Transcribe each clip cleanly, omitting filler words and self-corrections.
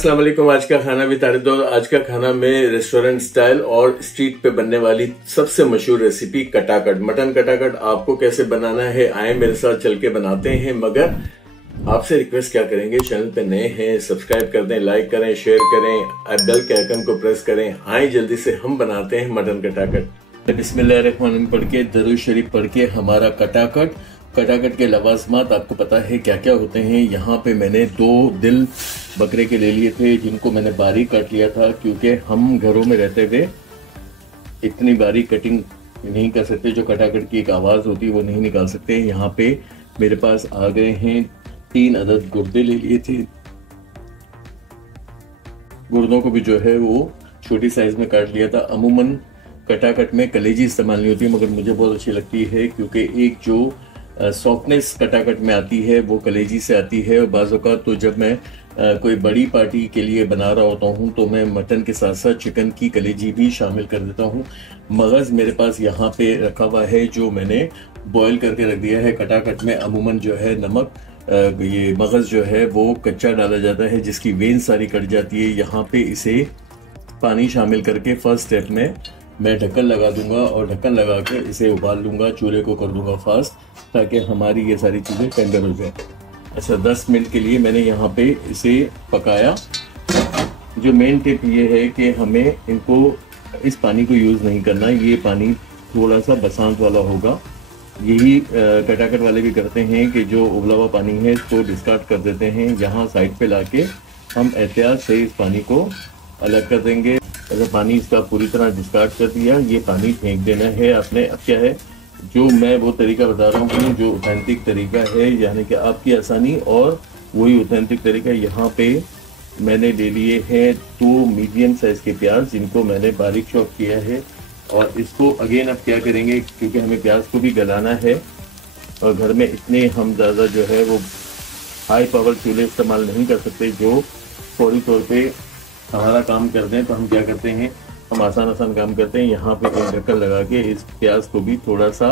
अस्सलाम वालेकुम। आज का खाना भी तारीफ दो। आज का खाना में रेस्टोरेंट स्टाइल और स्ट्रीट पे बनने वाली सबसे मशहूर रेसिपी कटाकट, मटन कटाकट आपको कैसे बनाना है आए मेरे साथ चल के बनाते हैं। मगर आपसे रिक्वेस्ट क्या करेंगे, चैनल पे नए हैं सब्सक्राइब कर दें, लाइक करें, शेयर करें, बेल के आइकन को प्रेस करें। आए जल्दी से हम बनाते हैं मटन कटाकट। बिस्मिल्लाहिर्रहमानिर्रहीम पढ़ के, दरूद शरीफ पढ़ के हमारा कटाकट के लवाजमात आपको पता है क्या क्या होते हैं। यहाँ पे मैंने 2 दिल बकरे के ले लिए थे जिनको मैंने बारीक काट लिया था, क्योंकि हम घरों में रहते हुए इतनी बारीक कटिंग नहीं कर सकते, जो कटाकट की एक आवाज़ होती है वो नहीं निकाल सकते। यहाँ पे मेरे पास आ गए हैं 3 अदद गुर्दे ले लिए थे। गुर्दों को भी जो है वो छोटी साइज में काट लिया था। अमूमन कटाकट में कलेजी इस्तेमाल नहीं होती, मगर मुझे बहुत अच्छी लगती है क्योंकि एक जो सॉफ्टनेस कटाकट में आती है वो कलेजी से आती है। और बाज़ औक़ात तो जब मैं कोई बड़ी पार्टी के लिए बना रहा होता हूँ तो मैं मटन के साथ साथ चिकन की कलेजी भी शामिल कर देता हूँ। मगज़ मेरे पास यहाँ पे रखा हुआ है जो मैंने बॉयल करके रख दिया है। कटाकट में अमूमन जो है नमक, ये मगज़ जो है वो कच्चा डाला जाता है जिसकी वेन सारी कट जाती है। यहाँ पे इसे पानी शामिल करके फर्स्ट स्टेप में मैं ढक्कन लगा दूंगा और ढक्कन लगा के इसे उबाल लूंगा, चूल्हे को कर दूंगा फास्ट ताकि हमारी ये सारी चीज़ें टेंडर हो जाए। अच्छा, 10 मिनट के लिए मैंने यहाँ पे इसे पकाया। जो मेन टिप ये है कि हमें इनको इस पानी को यूज़ नहीं करना, ये पानी थोड़ा सा बसांत वाला होगा। यही कटाकट वाले भी करते हैं कि जो उबला हुआ पानी है इसको डिस्कार्ड कर देते हैं। यहाँ साइड पे लाके हम एहतियात से इस पानी को अलग कर देंगे। अगर पानी इसका पूरी तरह डिस्कार्ड कर दिया, ये पानी फेंक देना है आपने। अब क्या है, जो मैं वो तरीका बता रहा हूँ जो ऑथेंटिक तरीका है, यानी कि आपकी आसानी और वही ऑथेंटिक तरीका। यहाँ पे मैंने ले लिए हैं 2 मीडियम साइज़ के प्याज जिनको मैंने बारीक चॉप किया है। और इसको अगेन अब क्या करेंगे, क्योंकि हमें प्याज को भी गलाना है और घर में इतने हम ज़्यादा जो है वो हाई पावर चूल्हे इस्तेमाल नहीं कर सकते जो फौरी तौर पे हमारा काम कर दें। तो हम क्या करते हैं, हम आसान काम करते हैं। यहाँ पे एक ढक्कन लगा के इस प्याज को भी थोड़ा सा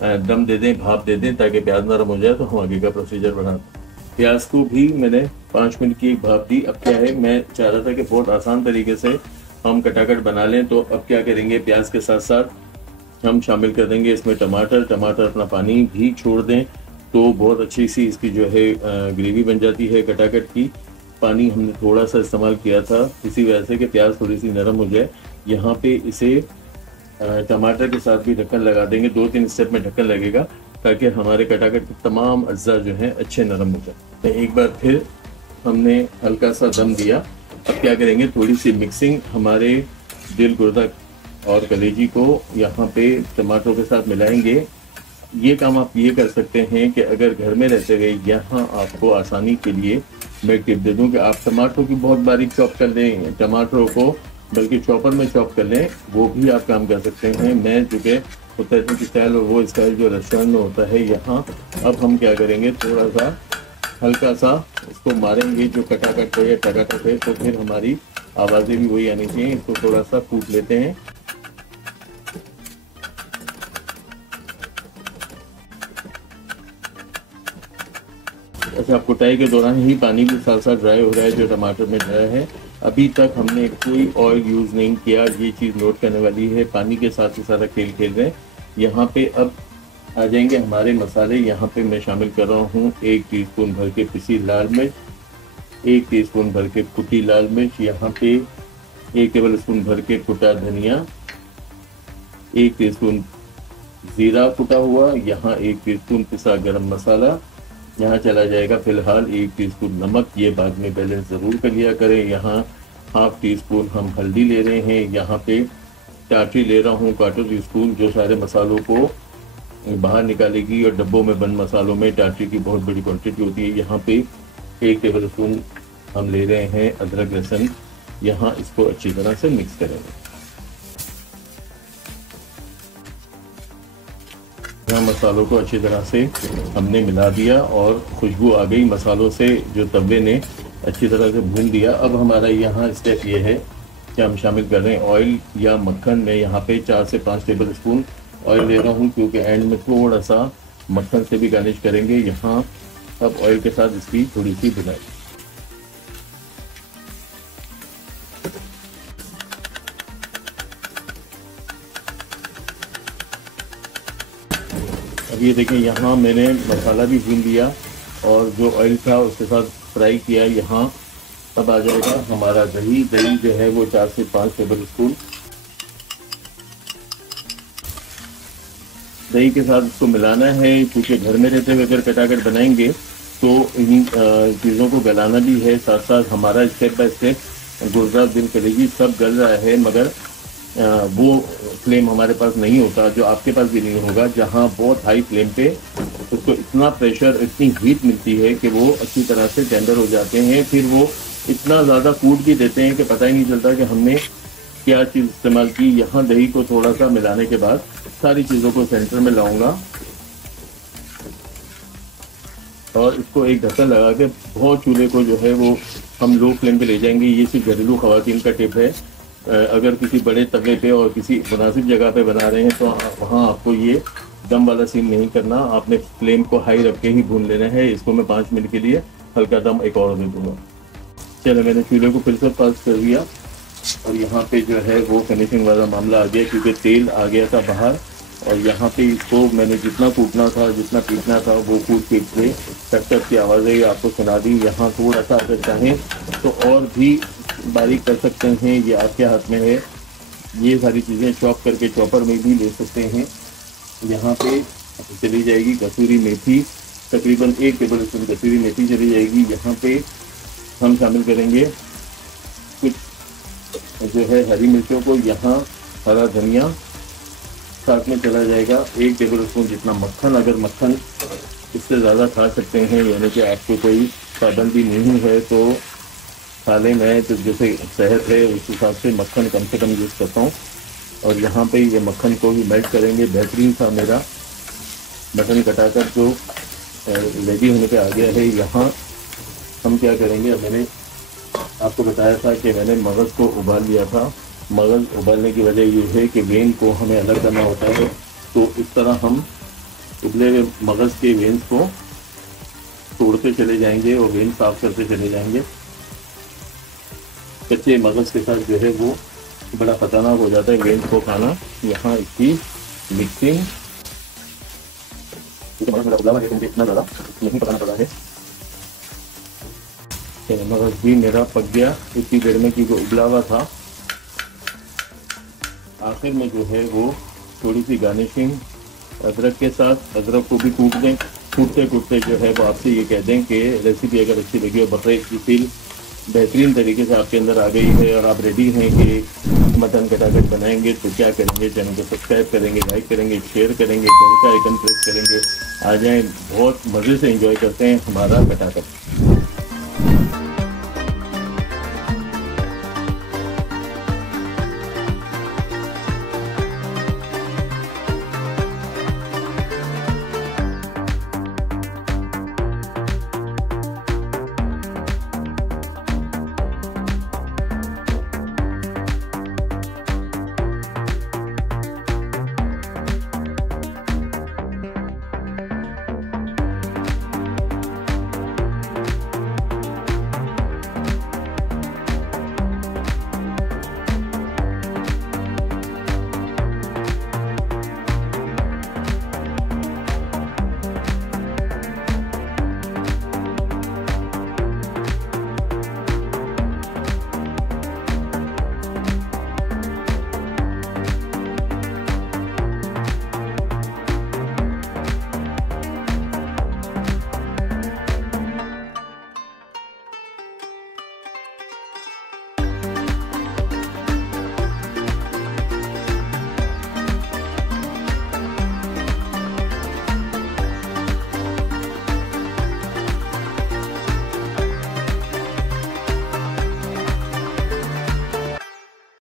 दम दे दें, भाप दे दें ताकि प्याज नरम हो जाए। तो हम आगे का प्रोसीजर बनाते हैं। प्याज को भी मैंने 5 मिनट की भाप दी। अब क्या है, मैं चाह रहा था कि बहुत आसान तरीके से हम कटाकट बना लें। तो अब क्या करेंगे, प्याज के साथ साथ हम शामिल कर देंगे इसमें टमाटर अपना पानी भी छोड़ दें तो बहुत अच्छी सी इसकी जो है ग्रेवी बन जाती है कटाकट की। पानी हमने थोड़ा सा इस्तेमाल किया था इसी वजह से कि प्याज थोड़ी सी नरम हो जाए। यहाँ पे इसे टमाटर के साथ भी ढक्कन लगा देंगे। 2-3 स्टेप में ढक्कन लगेगा ताकि हमारे कटाकट के तमाम अज्जा जो हैं अच्छे नरम हो जाए। तो एक बार फिर हमने हल्का सा दम दिया। अब क्या करेंगे, थोड़ी सी मिक्सिंग हमारे दिल, गुर्दा और कलेजी को यहाँ पे टमाटरों के साथ मिलाएंगे। ये काम आप ये कर सकते हैं कि अगर घर में रहते हुए यहाँ आपको आसानी के लिए मैं टिप दे दूं कि आप टमाटरों की बहुत बारीक चॉप कर लें, टमाटरों को बल्कि चॉपर में चॉप कर लें, वो भी आप काम कर सकते हैं। मैं चूँकि उत्तर स्टाइल और वो स्टाइल जो रेस्टोरेंट में होता है, यहाँ अब हम क्या करेंगे, थोड़ा सा हल्का सा इसको मारेंगे जो कटाकट है या टकाटक है, तो फिर हमारी आवाज़ें भी वही आनी चाहिए। इसको थोड़ा सा कूट लेते हैं। अच्छा, कुटाई के दौरान ही पानी भी साथ साथ ड्राई हो रहा है जो टमाटर में ड्राई है। अभी तक हमने कोई ऑयल यूज़ नहीं किया, ये चीज़ नोट करने वाली है। पानी के साथ ही सारा खेल खेल रहे हैं। यहाँ पे अब आ जाएंगे हमारे मसाले। यहाँ पे मैं शामिल कर रहा हूँ 1 टीस्पून भर के पिसी लाल मिर्च, 1 टीस्पून भर के कुटी लाल मिर्च, यहाँ पे 1 टेबल स्पून भर के कुटा धनिया, 1 टीस्पून ज़ीरा कुटा हुआ, यहाँ 1 टीस्पून पिसा गरम मसाला, यहाँ चला जाएगा फिलहाल 1 टीस्पून नमक। ये बाद में बैलेंस ज़रूर कर लिया करें। यहाँ ½ टीस्पून हम हल्दी ले रहे हैं। यहाँ पे टाटरी ले रहा हूँ 1/4 टीस्पून, जो सारे मसालों को बाहर निकालेगी। और डब्बों में बंद मसालों में टाटरी की बहुत बड़ी क्वांटिटी होती है। यहाँ पे 1 टेबल स्पून हम ले रहे हैं अदरक लहसुन। यहाँ इसको अच्छी तरह से मिक्स करेंगे। मसालों को अच्छी तरह से हमने मिला दिया और खुशबू आ गई मसालों से, जो तवे ने अच्छी तरह से भून दिया। अब हमारा यहाँ स्टेप ये है कि हम शामिल कर रहे हैं ऑयल या मक्खन। मैं यहाँ पे 4 से 5 टेबल स्पून ऑयल ले रहा हूँ क्योंकि एंड में थोड़ा सा मक्खन से भी गार्निश करेंगे। यहाँ अब ऑयल के साथ इसकी थोड़ी सी भुनाई। अब ये देखिए यहाँ मैंने मसाला भी भून लिया और जो ऑयल था उसके साथ फ्राई किया। यहाँ अब आ जाएगा हमारा दही। दही जो है वो 4 से 5 टेबल स्पून। दही के साथ इसको मिलाना है, क्योंकि घर में रहते हुए अगर कटाकट बनाएंगे तो इन चीज़ों को गलाना भी है। साथ साथ हमारा स्टेप बाय स्टेप गुर्दा, दिल, कलेजी सब गल रहा है, मगर वो फ्लेम हमारे पास नहीं होता, जो आपके पास भी नहीं होगा, जहाँ बहुत हाई फ्लेम पे उसको इतना प्रेशर, इतनी हीट मिलती है कि वो अच्छी तरह से टेंडर हो जाते हैं। फिर वो इतना ज़्यादा कूट भी देते हैं कि पता ही नहीं चलता कि हमने क्या चीज़ इस्तेमाल की। यहाँ दही को थोड़ा सा मिलाने के बाद सारी चीज़ों को सेंटर में लाऊंगा और इसको एक ढक्कन लगा के बहुत चूल्हे को जो है वो हम लो फ्लेम पे ले जाएंगे। ये सिर्फ घरेलू खवातीन का टिप है। अगर किसी बड़े तवे पे और किसी मुनासिब जगह पे बना रहे हैं तो वहाँ आपको ये दम वाला सीन नहीं करना, आपने फ्लेम को हाई रख के ही भून लेना है। इसको मैं 5 मिनट के लिए हल्का दम एक और दे दूँगा। चलो, मैंने चूल्हे को फिर से पास कर दिया और यहाँ पे जो है वो फिनिशिंग वाला मामला आ गया, क्योंकि तेल आ गया था बाहर। और यहाँ पे इसको मैंने जितना कूटना था, जितना पीटना था, वो कूट पीट के टक टक की आवाज़ें आपको सुना दी। यहाँ थोड़ा सा अगर चाहें तो और भी बारीक कर सकते हैं, ये आपके हाथ में है। ये सारी चीज़ें चॉप करके चॉपर में भी ले सकते हैं। यहाँ पे चली जाएगी कसूरी मेथी, तकरीबन 1 टेबल स्पून कसूरी मेथी चली जाएगी। यहाँ पे हम शामिल करेंगे कुछ जो है हरी मिर्चों को, यहाँ हरा धनिया, साथ में चला जाएगा 1 टेबल स्पून जितना मक्खन। अगर मक्खन इससे ज़्यादा खा सकते हैं, यानी कि आपको कोई पाबंदी नहीं है तो खा लें। मैं तो जैसे सेहत है उस हिसाब से मक्खन कम से कम यूज़ करता हूँ। और यहाँ पे ये मक्खन को भी मेल्ट करेंगे। बेहतरीन सा मेरा मटन कटाकर जो रेडी होने पे आ गया है। यहाँ हम क्या करेंगे, मैंने आपको बताया था कि मैंने मगज़ को उबाल लिया था। मगज़ उबालने की वजह ये है कि वेन को हमें अलग करना होता है, तो इस तरह हम उबले हुए मगज़ के वेन्स को तोड़ते चले जाएंगे और वेन साफ करते चले जाएंगे। कच्चे मगज़ के साथ जो है वो बड़ा खतरनाक हो जाता है वेन्स को खाना। यहाँ इसकी मिक्सिंग मगज़ उबला है, इतना ज़्यादा नहीं पकाना पड़ा है। मगज़ भी मेरा पक गया इतनी देर में, क्योंकि उबला हुआ था। आखिर में जो है वो थोड़ी सी गार्निशिंग अदरक के साथ, अदरक को भी कूट दें। कूटते कूटते जो है वो आपसे ये कह दें कि रेसिपी अगर अच्छी लगी और बकरे की फील बेहतरीन तरीके से आपके अंदर आ गई है और आप रेडी हैं कि मटन कटाकट बनाएंगे, तो क्या करेंगे, चैनल को सब्सक्राइब करेंगे, लाइक करेंगे, शेयर करेंगे, बेल का आइकन प्रेस करेंगे। आ जाएं, बहुत मज़े से एंजॉय करते हैं हमारा कटाकट।